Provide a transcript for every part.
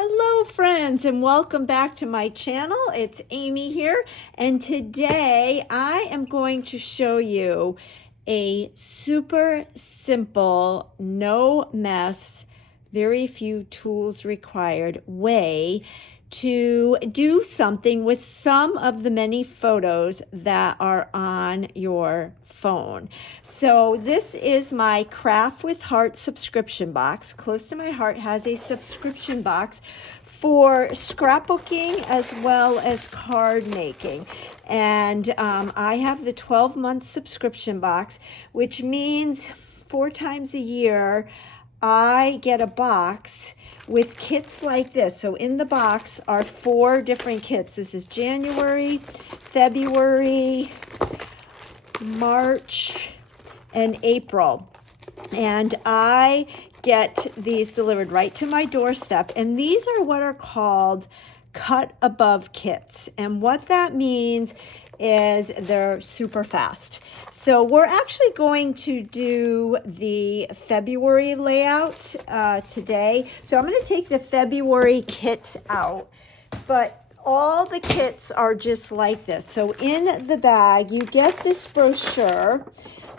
Hello friends and welcome back to my channel. It's Amy here, and today I am going to show you a super simple, no mess, very few tools required way to do something with some of the many photos that are on your phone. So this is my Craft with Heart subscription box. Close to My Heart has a subscription box for scrapbooking as well as card making. And I have the 12-month subscription box, which means 4 times a year I get a box with kits like this. So in the box are 4 different kits. This is January, February, March, and April. And I get these delivered right to my doorstep. And these are what are called cut above kits. And what that means is they're super fast. So we're actually going to do the February layout today. So I'm going to take the February kit out, but all the kits are just like this. So in the bag, you get this brochure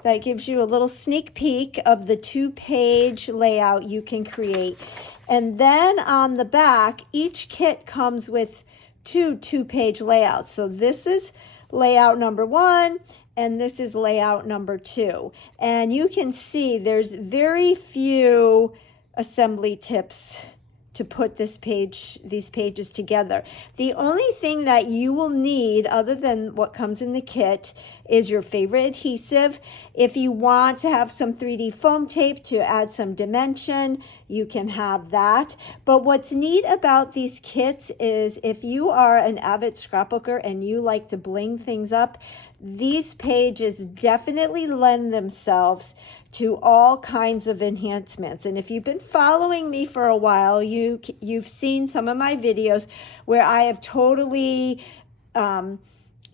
that gives you a little sneak peek of the 2-page layout you can create. And then on the back, each kit comes with 2-page layouts. So this is layout number 1, and this is layout number 2. And you can see there's very few assembly tips to put these pages together. The only thing that you will need other than what comes in the kit is your favorite adhesive. If you want to have some 3D foam tape to add some dimension, you can have that. But what's neat about these kits is if you are an avid scrapbooker and you like to bling things up, these pages definitely lend themselves to all kinds of enhancements. And if you've been following me for a while, you've seen some of my videos where I have totally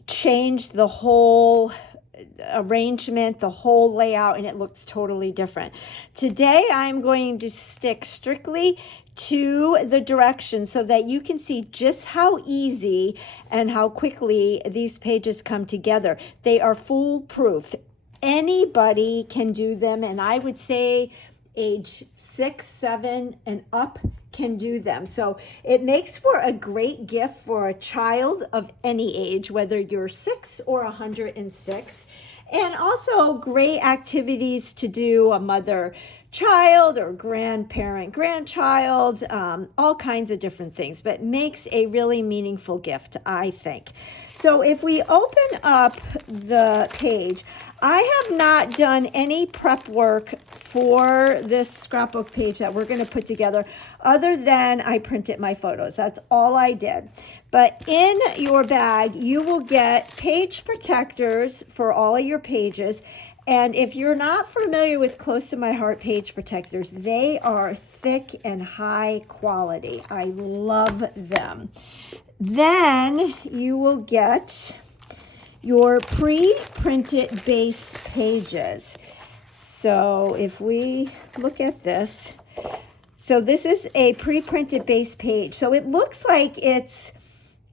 changed the whole arrangement, the whole layout, and it looks totally different. Today I'm going to stick strictly to the directions so that you can see just how easy and how quickly these pages come together. They are foolproof. Anybody can do them, and I would say age 6, 7, and up can do them. So it makes for a great gift for a child of any age, whether you're 6 or 106, and also great activities to do, a mother-child or grandparent-grandchild, all kinds of different things, but makes a really meaningful gift, I think. So if we open up the page, I have not done any prep work for this scrapbook page that we're going to put together other than I printed my photos. That's all I did. But in your bag, you will get page protectors for all of your pages. And if you're not familiar with Close to My Heart page protectors, they are thick and high quality. I love them. Then you will get your pre-printed base pages. So if we look at this, so this is a pre-printed base page. So it looks like it's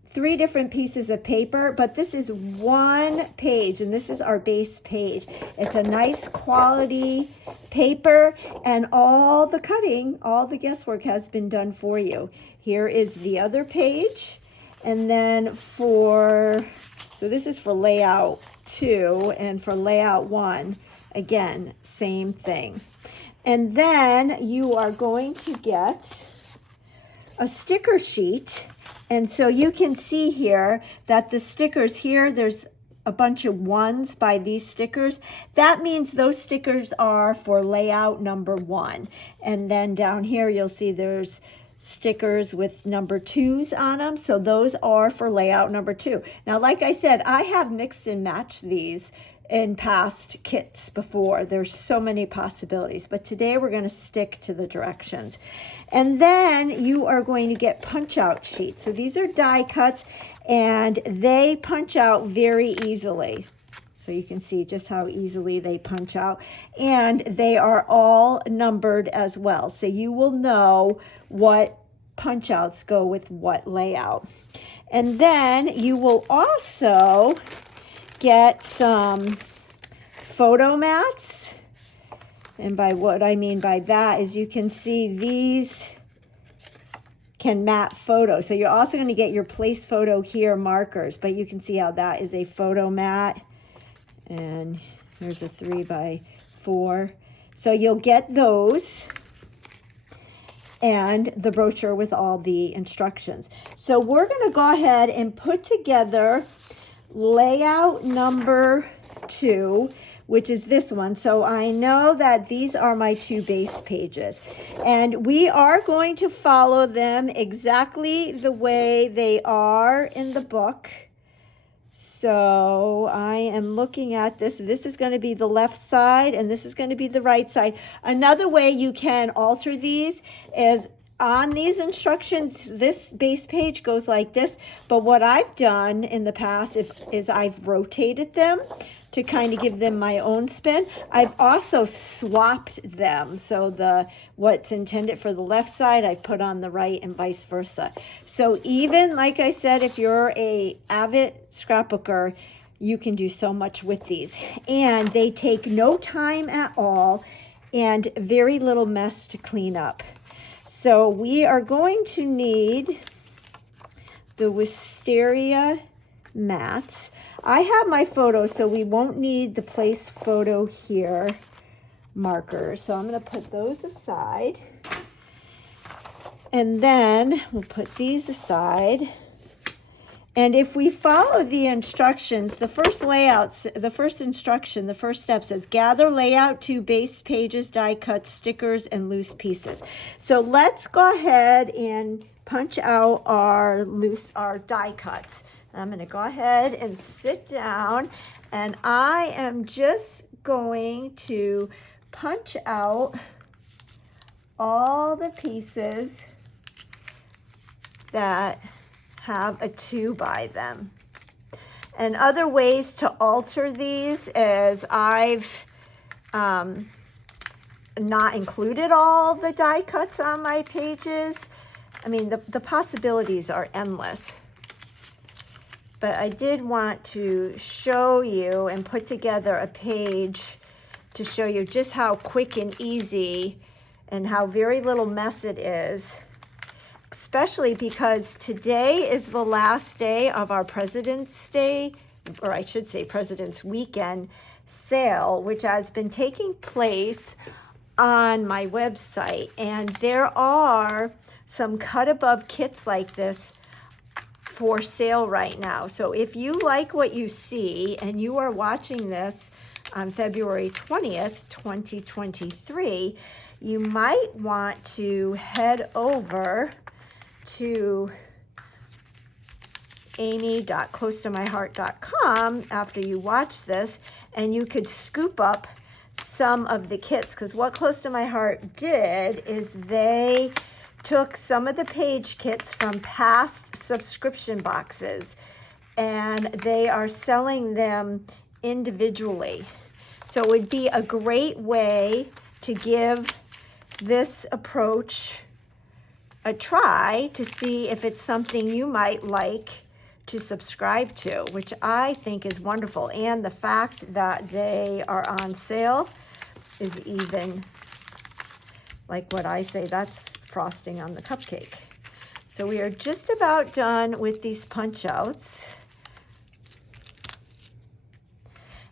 3 different pieces of paper, but this is 1 page, and this is our base page. It's a nice quality paper, and all the cutting, all the guesswork has been done for you. Here is the other page, and then so this is for layout 2, and for layout 1, again, same thing. And then you are going to get a sticker sheet. And so you can see here that the stickers here, there's a bunch of 1s by these stickers. That means those stickers are for layout number 1. And then down here, you'll see there's stickers with number 2s on them. So those are for layout number 2. Now, like I said, I have mixed and matched these in past kits before. There's so many possibilities, but today we're going to stick to the directions. And then you are going to get punch out sheets. So these are die cuts, and they punch out very easily. So you can see just how easily they punch out. And they are all numbered as well. So you will know what punch outs go with what layout. And then you will also get some photo mats. And by what I mean by that is you can see these can mat photos. So you're also going to get your place photo here markers, but you can see how that is a photo mat. And there's a 3x4. So you'll get those and the brochure with all the instructions. So we're going to go ahead and put together layout number 2, which is this one. So I know that these are my 2 base pages, and we are going to follow them exactly the way they are in the book. So I am looking at this. This is going to be the left side, and this is going to be the right side. Another way you can alter these is on these instructions, this base page goes like this. But what I've done in the past is I've rotated them to kind of give them my own spin. I've also swapped them. So what's intended for the left side, I put on the right and vice versa. So even, like I said, if you're a avid scrapbooker, you can do so much with these. And they take no time at all and very little mess to clean up. So we are going to need the Wisteria mats. I have my photo, so we won't need the place photo here markers. So I'm going to put those aside. And then we'll put these aside. And if we follow the instructions, the first instruction, the first step says gather layout 2 base pages, die cuts, stickers, and loose pieces. So let's go ahead and punch out our die cuts. I'm going to go ahead and sit down, and I am just going to punch out all the pieces that have a 2 by them. And other ways to alter these is I've not included all the die cuts on my pages. I mean, the possibilities are endless. But I did want to show you and put together a page to show you just how quick and easy and how very little mess it is, especially because today is the last day of our President's Day, or I should say President's Weekend sale, which has been taking place on my website. And there are some cut above kits like this for sale right now. So if you like what you see and you are watching this on February 20th, 2023, you might want to head over to amy.closetomyheart.com after you watch this, and you could scoop up some of the kits, because what Close to My Heart did is they took some of the page kits from past subscription boxes and they are selling them individually. So it would be a great way to give this approach a try to see if it's something you might like to subscribe to, which I think is wonderful. And the fact that they are on sale is even, like what I say, that's frosting on the cupcake. So we are just about done with these punch outs.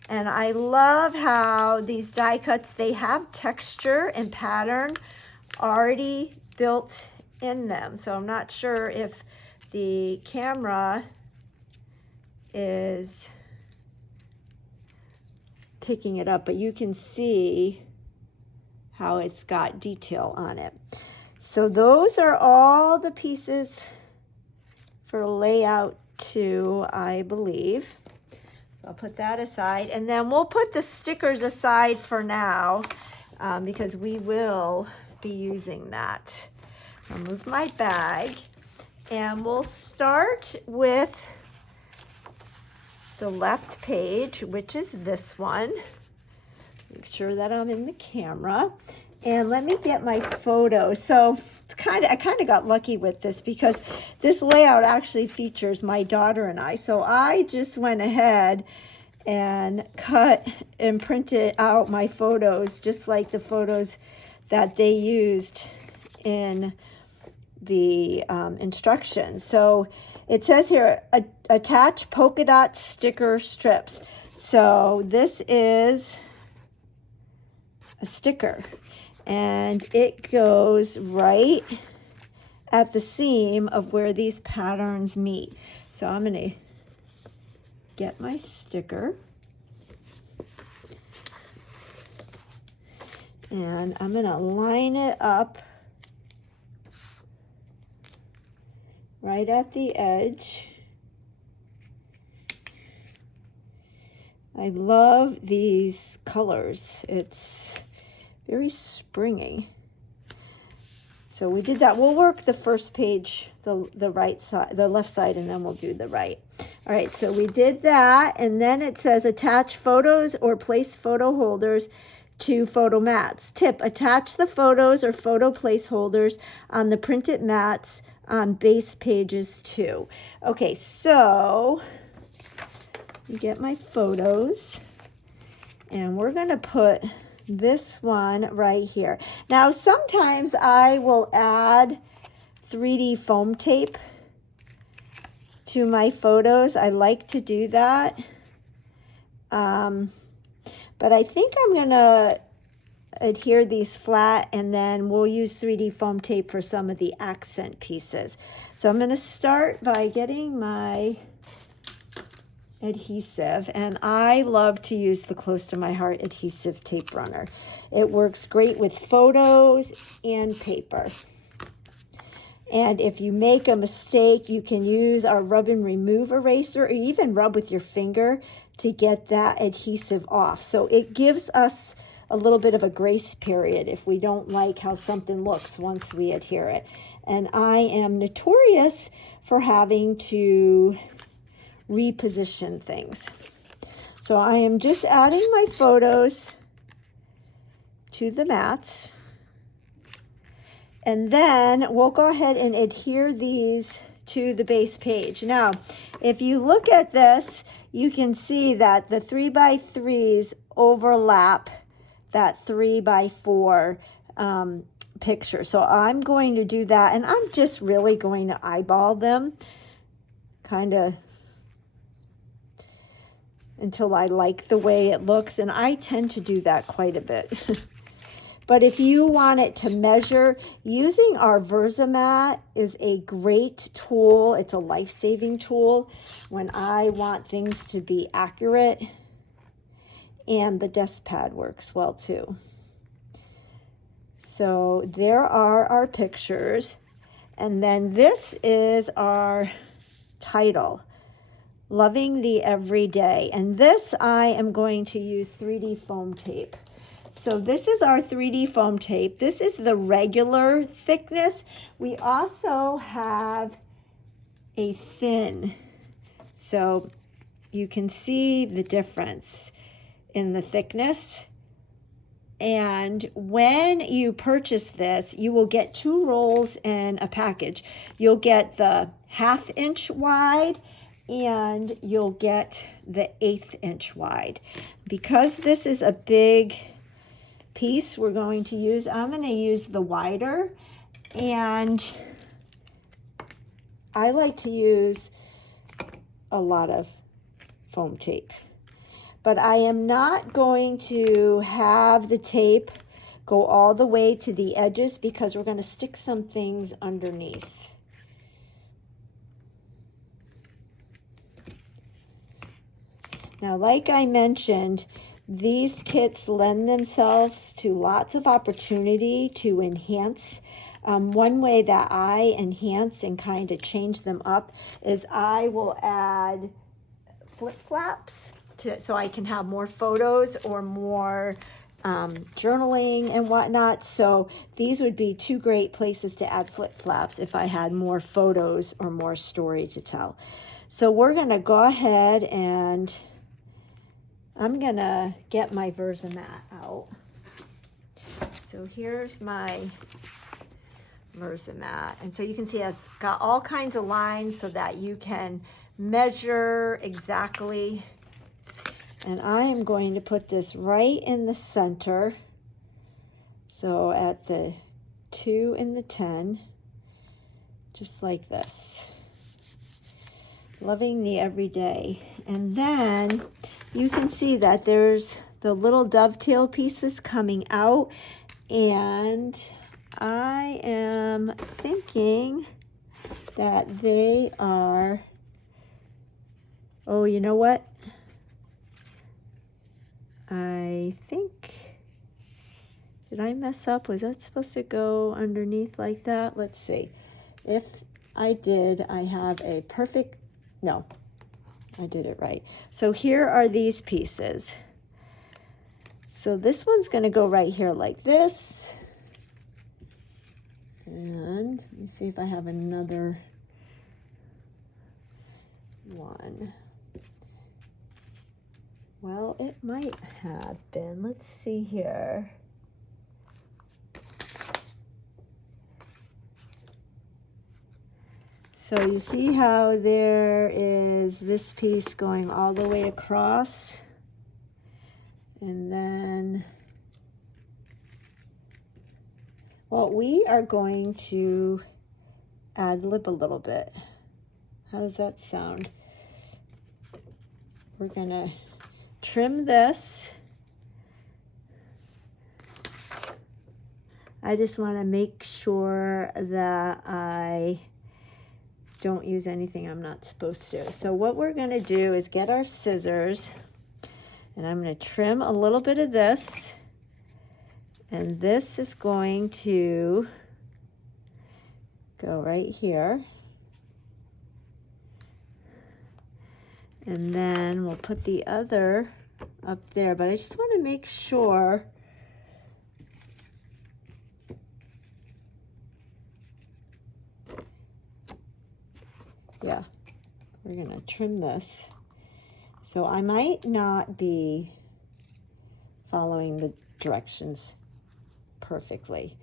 And I love how these die cuts, they have texture and pattern already built in them. So I'm not sure if the camera is picking it up, but you can see how it's got detail on it. So those are all the pieces for layout 2, I believe. So I'll put that aside, and then we'll put the stickers aside for now because we will be using that. I'll move my bag, and we'll start with the left page, which is this one. Make sure that I'm in the camera. And let me get my photo. So it's I kind of got lucky with this because this layout actually features my daughter and I. So I just went ahead and cut and printed out my photos, just like the photos that they used in the instructions. So it says here, attach polka dot sticker strips. So this is a sticker, and it goes right at the seam of where these patterns meet. So I'm going to get my sticker, and I'm going to line it up right at the edge. I love these colors. It's very springy. So we did that. We'll work the first page, the right side, the left side, and then we'll do the right. All right, so we did that, and then it says attach photos or place photo holders to photo mats. Tip, attach the photos or photo placeholders on the printed mats on base pages too. Okay, so you get my photos, and we're gonna put this one right here. Now, sometimes I will add 3D foam tape to my photos. I like to do that. But I think I'm gonna adhere these flat, and then we'll use 3D foam tape for some of the accent pieces. So I'm gonna start by getting my adhesive, and I love to use the Close to My Heart adhesive tape runner. It works great with photos and paper. And if you make a mistake, you can use our rub and remove eraser, or even rub with your finger to get that adhesive off. So it gives us a little bit of a grace period if we don't like how something looks once we adhere it. And I am notorious for having to reposition things. So I am just adding my photos to the mats, and then we'll go ahead and adhere these to the base page. Now, if you look at this, you can see that the 3x3s overlap that 3x4 picture. So I'm going to do that, and I'm just really going to eyeball them kind of until I like the way it looks, and I tend to do that quite a bit. But if you want it to measure, using our Versamat is a great tool. It's a life-saving tool when I want things to be accurate, and the desk pad works well too. So there are our pictures, and then this is our title, Loving the Everyday. And this I am going to use 3D foam tape. So this is our 3D foam tape. This is the regular thickness. We also have a thin. So you can see the difference in the thickness. And when you purchase this, you will get 2 rolls in a package. You'll get the 1/2 inch wide, and you'll get the 1/8 inch wide. Because this is a big piece I'm going to use the wider, and I like to use a lot of foam tape. But I am not going to have the tape go all the way to the edges because we're going to stick some things underneath. Now, like I mentioned, these kits lend themselves to lots of opportunity to enhance. One way that I enhance and kind of change them up is I will add flip-flaps so I can have more photos or more journaling and whatnot. So these would be 2 great places to add flip-flaps if I had more photos or more story to tell. So we're going to go ahead, and I'm going to get my Versamat out. So here's my Versamat. And so you can see it's got all kinds of lines so that you can measure exactly. And I am going to put this right in the center. So at the 2 and the 10, just like this. Loving the everyday. And then you can see that there's the little dovetail pieces coming out, and I am thinking that they are, oh, you know what? I think, did I mess up? Was that supposed to go underneath like that? Let's see. If I did, I have a perfect, no, I did it right. So here are these pieces. So this one's going to go right here like this. And let me see if I have another one. Well, it might have been. Let's see here. So you see how there is this piece going all the way across, and then, well, we are going to ad-lib a little bit. How does that sound? We're gonna trim this. I just want to make sure that I don't use anything I'm not supposed to. So what we're going to do is get our scissors, and I'm going to trim a little bit of this, and this is going to go right here. And then we'll put the other up there, but I just want to make sure yeah, we're gonna trim this. So I might not be following the directions perfectly,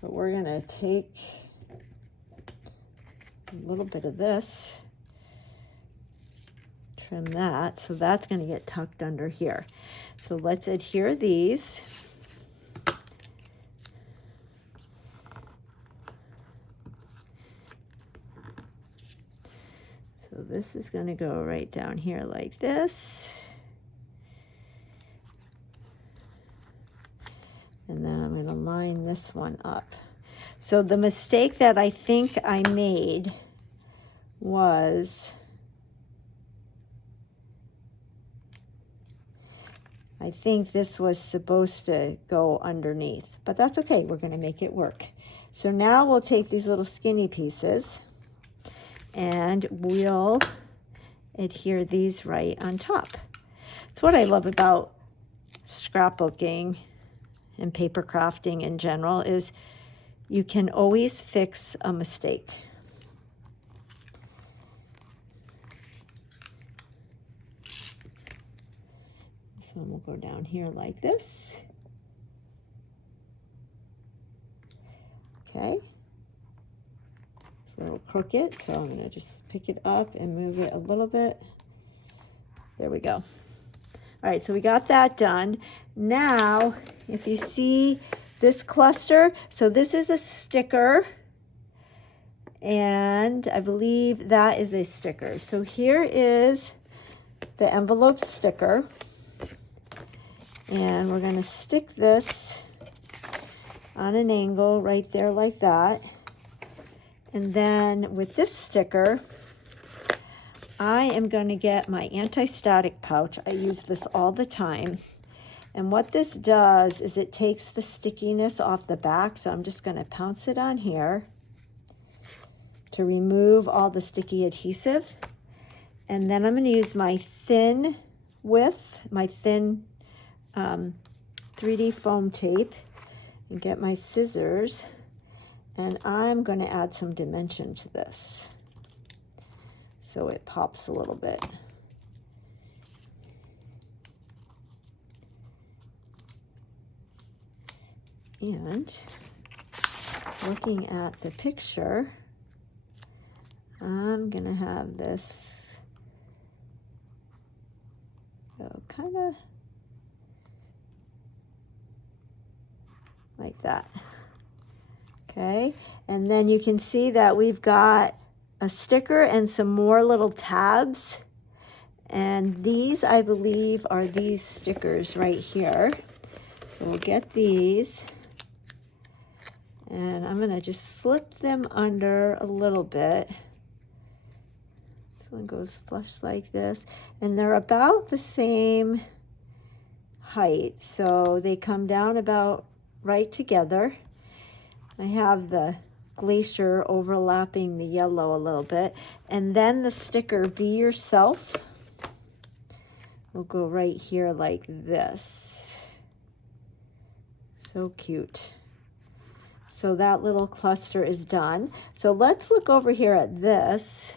but we're gonna take a little bit of this, trim that, so that's gonna get tucked under here. So let's adhere these. So this is going to go right down here like this. And then I'm going to line this one up. So the mistake that I think I made was, I think this was supposed to go underneath, but that's okay. We're going to make it work. So now we'll take these little skinny pieces, and we'll adhere these right on top. It's what I love about scrapbooking and paper crafting in general, is you can always fix a mistake. This one will go down here like this. Okay. It's a little crooked, so I'm going to just pick it up and move it a little bit. There we go. All right, so we got that done. Now, if you see this cluster, so this is a sticker, and I believe that is a sticker. So here is the envelope sticker, and we're going to stick this on an angle right there like that. And then with this sticker, I am going to get my anti-static pouch. I use this all the time. And what this does is it takes the stickiness off the back. So I'm just going to pounce it on here to remove all the sticky adhesive. And then I'm going to use my thin width, my thin 3D foam tape, and get my scissors. And I'm going to add some dimension to this so it pops a little bit. And looking at the picture, I'm going to have this go kind of like that. Okay, and then you can see that we've got a sticker and some more little tabs. And these, I believe, are these stickers right here. So we'll get these. And I'm going to just slip them under a little bit. This one goes flush like this. And they're about the same height. So they come down about right together. I have the glacier overlapping the yellow a little bit. And then the sticker Be Yourself will go right here like this. So cute. So that little cluster is done. So let's look over here at this.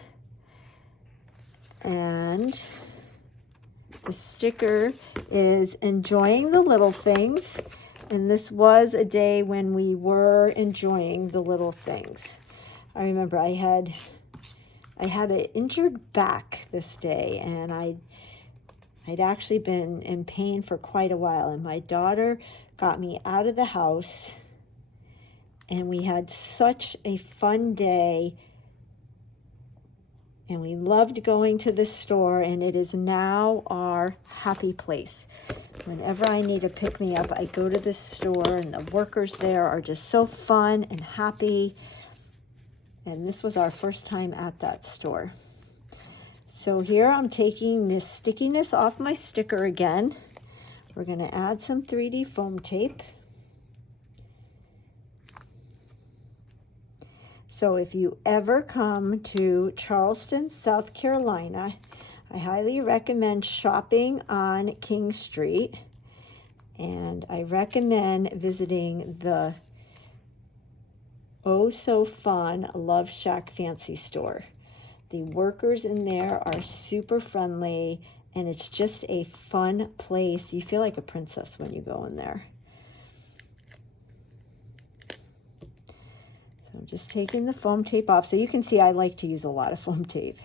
And the sticker is enjoying the little things. And this was a day when we were enjoying the little things. I remember I had an injured back this day, and I'd actually been in pain for quite a while, and my daughter got me out of the house, and we had such a fun day, and we loved going to the store, and it is now our happy place. Whenever I need to pick me up, I go to this store, and the workers there are just so fun and happy. And this was our first time at that store. So here I'm taking this stickiness off my sticker again. We're going to add some 3D foam tape. So if you ever come to Charleston, South Carolina, I highly recommend shopping on King Street, and I recommend visiting the Oh So Fun Love Shack Fancy Store. The workers in there are super friendly, and it's just a fun place. You feel like a princess when you go in there. So I'm just taking the foam tape off. So you can see I like to use a lot of foam tape.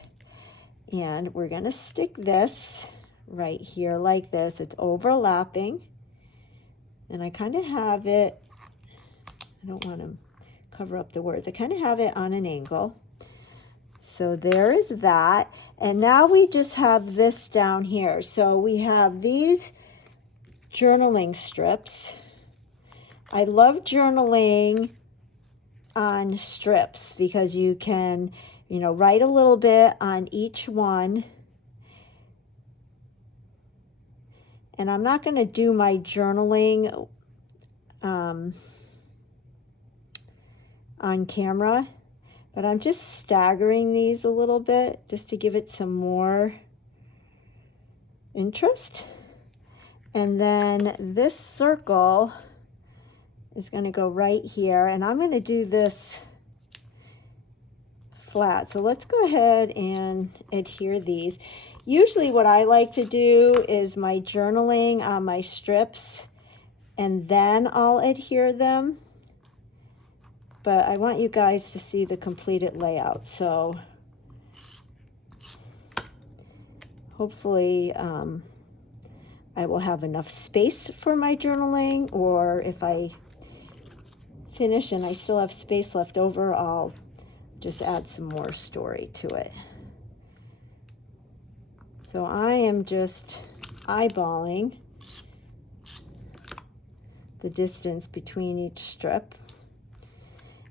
And we're going to stick this right here like this. It's overlapping. And I kind of have it, I don't want to cover up the words. I kind of have it on an angle. So there is that. And now we just have this down here. So we have these journaling strips. I love journaling on strips because you can, write a little bit on each one. And I'm not going to do my journaling on camera, but I'm just staggering these a little bit just to give it some more interest. And then this circle is going to go right here, and I'm going to do this flat. So let's go ahead and adhere these. Usually what I like to do is my journaling on my strips, and then I'll adhere them. But I want you guys to see the completed layout. So hopefully I will have enough space for my journaling, or if I finish and I still have space left over, I'll just add some more story to it. So I am just eyeballing the distance between each strip.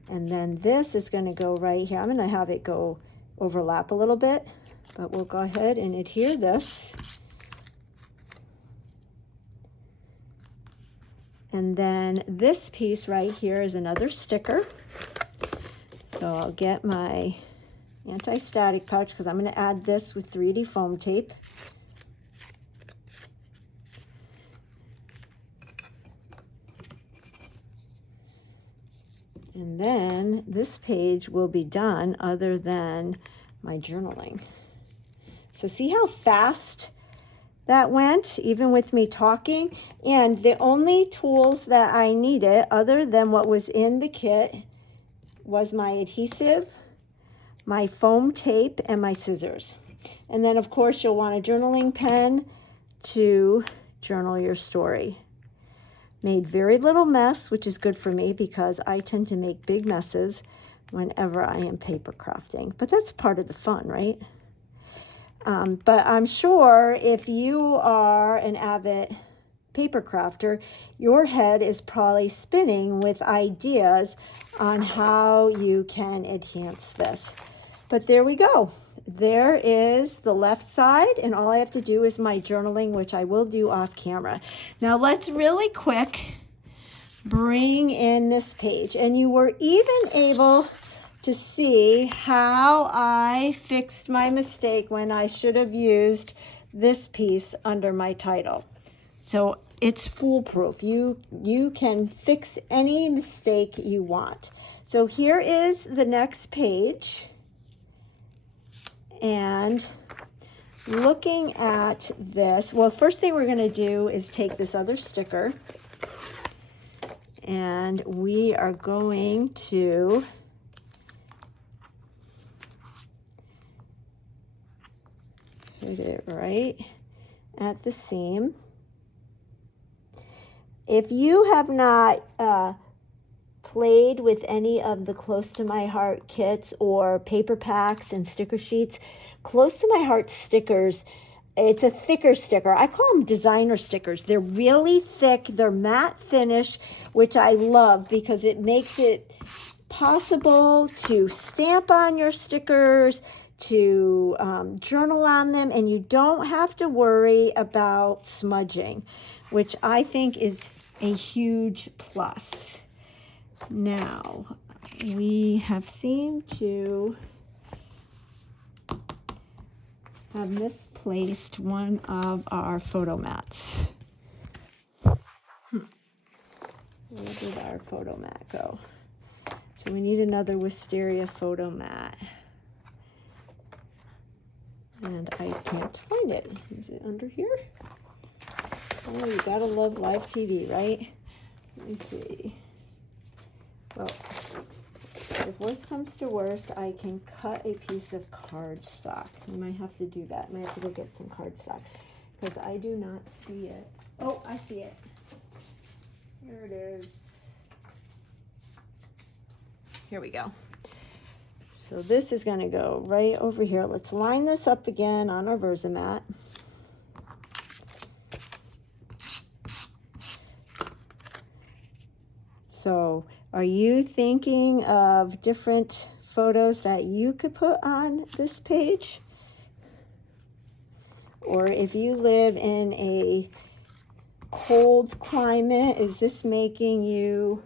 And then this is going to go right here. I'm going to have it go overlap a little bit, but we'll go ahead and adhere this. And then this piece right here is another sticker. So I'll get my anti-static pouch because I'm going to add this with 3D foam tape. And then this page will be done other than my journaling. So see how fast that went, even with me talking. And the only tools that I needed, other than what was in the kit, was my adhesive, my foam tape, and my scissors. And then, of course, you'll want a journaling pen to journal your story. Made very little mess, which is good for me because I tend to make big messes whenever I am paper crafting. But that's part of the fun, right? But I'm sure if you are an avid paper crafter, your head is probably spinning with ideas on how you can enhance this. But there we go. There is the left side, and all I have to do is my journaling, which I will do off camera. Now let's really quick bring in this page. And you were even able to see how I fixed my mistake when I should have used this piece under my title. So it's foolproof. You can fix any mistake you want. So here is the next page. And looking at this, well, first thing we're going to do is take this other sticker, and we are going to hit it right at the seam. If you have not played with any of the Close to My Heart kits or paper packs and sticker sheets, Close to My Heart stickers, it's a thicker sticker. I call them designer stickers. They're really thick. They're matte finish, which I love because it makes it possible to stamp on your stickers, to journal on them, and you don't have to worry about smudging, which I think is a huge plus. Now, we have seemed to have misplaced one of our photo mats. Where did our photo mat go? So we need another Wisteria photo mat. And I can't find it. Is it under here? Oh, you gotta love live TV, right? Let me see. Well, if worst comes to worst, I can cut a piece of cardstock. I might have to do that. I might have to go get some cardstock because I do not see it. Oh, I see it. Here it is. Here we go. So this is going to go right over here. Let's line this up again on our Versamat. So are you thinking of different photos that you could put on this page? Or if you live in a cold climate, is this making you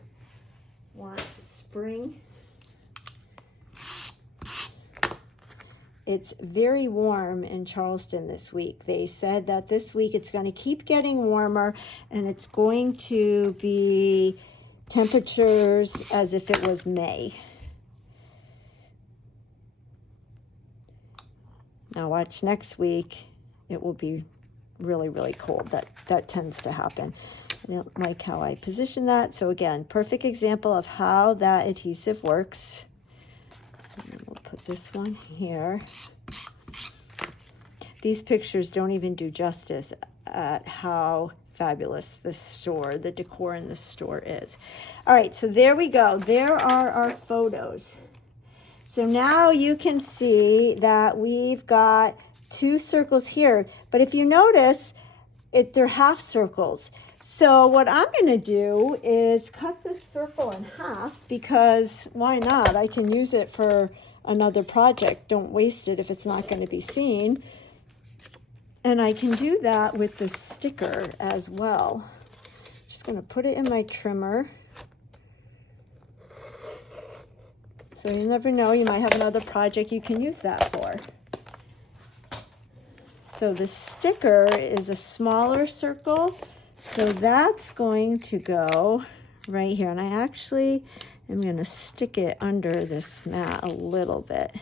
want to spring? It's very warm in Charleston this week. They said that this week it's going to keep getting warmer, and it's going to be temperatures as if it was May. Now watch next week. It will be really, really cold. That tends to happen. I don't like how I position that. So again, perfect example of how that adhesive works. And we'll put this one here. These pictures don't even do justice at how fabulous this store, the decor in this store is. All right, so there we go. There are our photos. So now you can see that we've got 2 circles here, but if you notice, they're half circles. So what I'm going to do is cut this circle in half because why not? I can use it for another project. Don't waste it if it's not going to be seen. And I can do that with the sticker as well. Just going to put it in my trimmer. So you never know, you might have another project you can use that for. So the sticker is a smaller circle. So that's going to go right here. And I actually am going to stick it under this mat a little bit.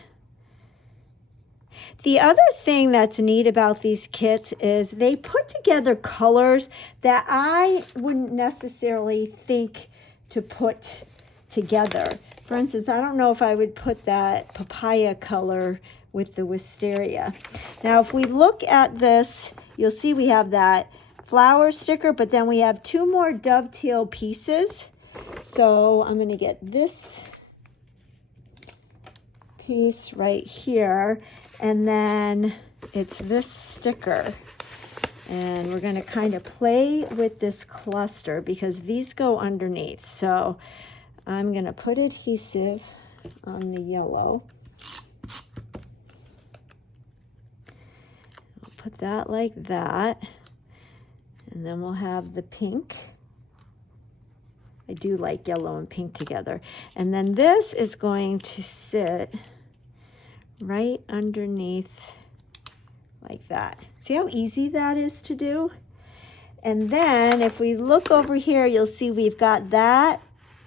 The other thing that's neat about these kits is they put together colors that I wouldn't necessarily think to put together. For instance, I don't know if I would put that papaya color with the wisteria. Now, if we look at this, you'll see we have that flower sticker, but then we have two more dovetail pieces. So I'm going to get this piece right here, and then it's this sticker. And we're going to kind of play with this cluster because these go underneath. So I'm going to put adhesive on the yellow. I'll put that like that. And then we'll have the pink. I do like yellow and pink together. And then this is going to sit right underneath like that. See how easy that is to do? And then if we look over here, you'll see we've got that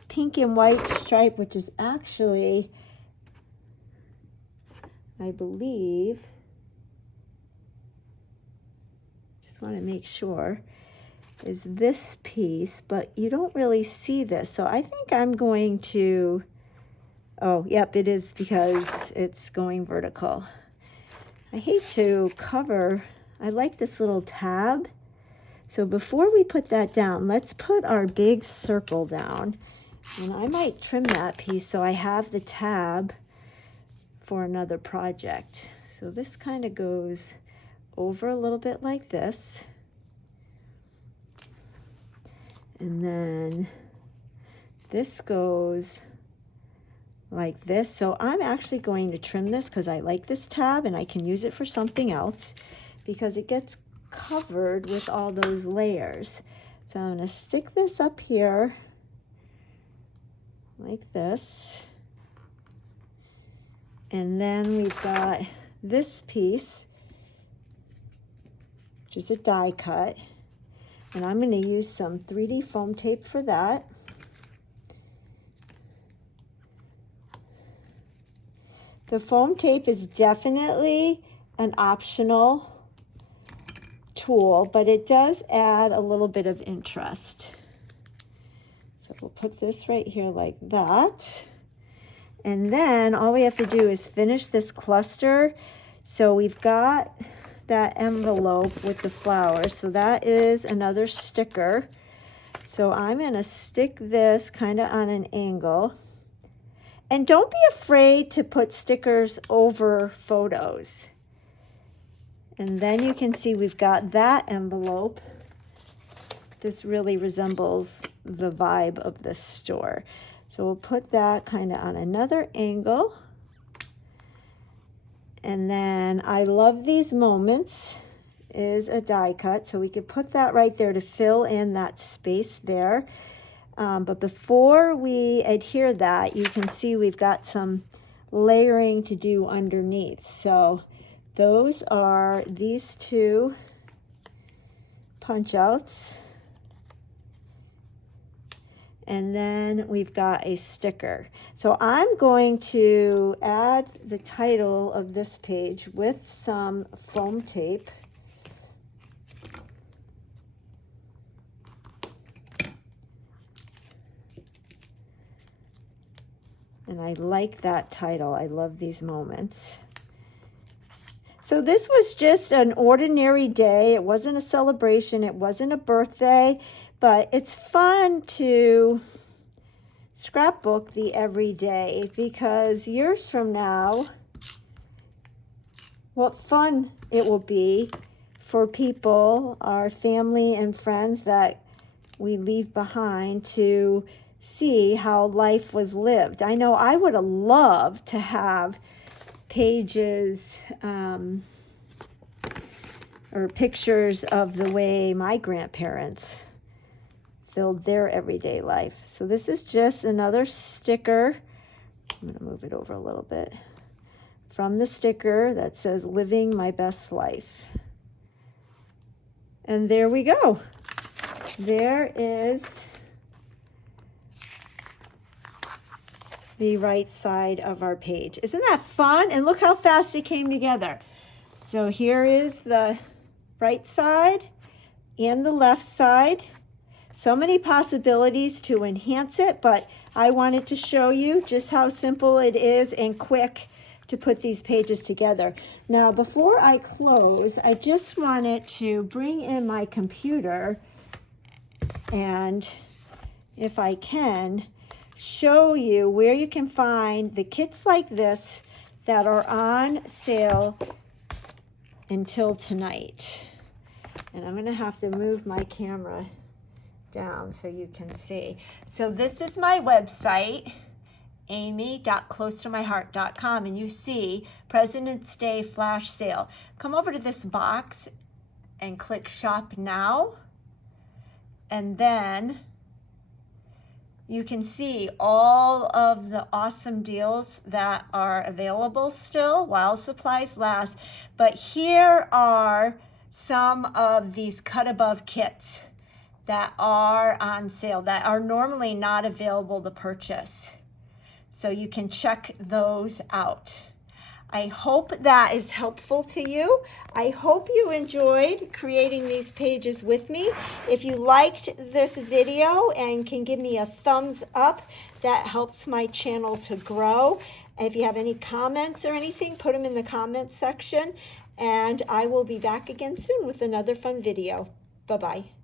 pink and white stripe, which is actually, I believe, just want to make sure, is this piece, but you don't really see this. So I think I'm going to, oh, yep, it is because it's going vertical. I hate to cover, I like this little tab. So before we put that down, let's put our big circle down. And I might trim that piece so I have the tab for another project. So this kind of goes over a little bit like this. And then this goes like this. So I'm actually going to trim this because I like this tab and I can use it for something else because it gets covered with all those layers. So I'm going to stick this up here like this. And then we've got this piece, which is a die cut. And I'm going to use some 3D foam tape for that. The foam tape is definitely an optional tool, but it does add a little bit of interest. So we'll put this right here like that. And then all we have to do is finish this cluster. So we've got that envelope with the flowers. So that is another sticker. So I'm going to stick this kind of on an angle. And don't be afraid to put stickers over photos. And then you can see we've got that envelope. This really resembles the vibe of the store. So we'll put that kind of on another angle. And then I love these moments is a die cut. So we could put that right there to fill in that space there. But before we adhere that, you can see we've got some layering to do underneath. So those are these two punch outs. And then we've got a sticker. So I'm going to add the title of this page with some foam tape. And I like that title. I love these moments. So this was just an ordinary day. It wasn't a celebration. It wasn't a birthday. But it's fun to scrapbook the everyday because years from now, what fun it will be for people, our family and friends that we leave behind to see how life was lived. I know I would have loved to have pages or pictures of the way my grandparents filled their everyday life. So this is just another sticker. I'm going to move it over a little bit. From the sticker that says living my best life. And there we go. There is the right side of our page. Isn't that fun? And look how fast it came together. So here is the right side and the left side. So many possibilities to enhance it, but I wanted to show you just how simple it is and quick to put these pages together. Now, before I close, I just wanted to bring in my computer and, if I can, show you where you can find the kits like this that are on sale until tonight. And I'm gonna have to move my camera down so you can see. So this is my website, amy.closetomyheart.com, and you see President's Day flash sale. Come over to this box and click shop now, and then you can see all of the awesome deals that are available still while supplies last. But here are some of these cut above kits that are on sale that are normally not available to purchase. So you can check those out. I hope that is helpful to you. I hope you enjoyed creating these pages with me. If you liked this video and can give me a thumbs up, that helps my channel to grow. If you have any comments or anything, put them in the comments section, and I will be back again soon with another fun video. Bye-bye.